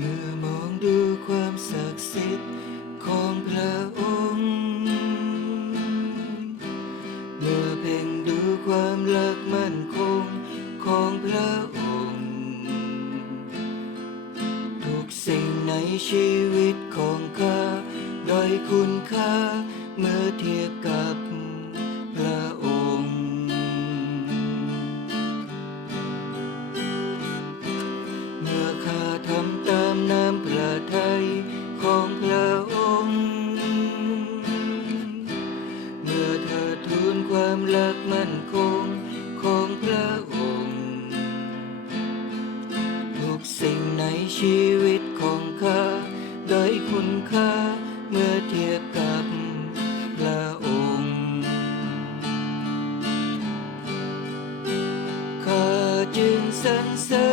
เมื่อมองดูความศักดิ์สิทธิ์ของพระองค์ เมื่อเพ่งดูความรักมั่นคงของพระองค์ ทุกสิ่งในชีวิตของข้าด้อยคุณค่าเมื่อเทียบกับพระองค์ ลความรักมั่นคงของพระองค์ ทุกสิ่งในชีวิตของข้าได้คุณค่าเมื่อเทียบกับพระองค์ข้าจึงสรรเสริ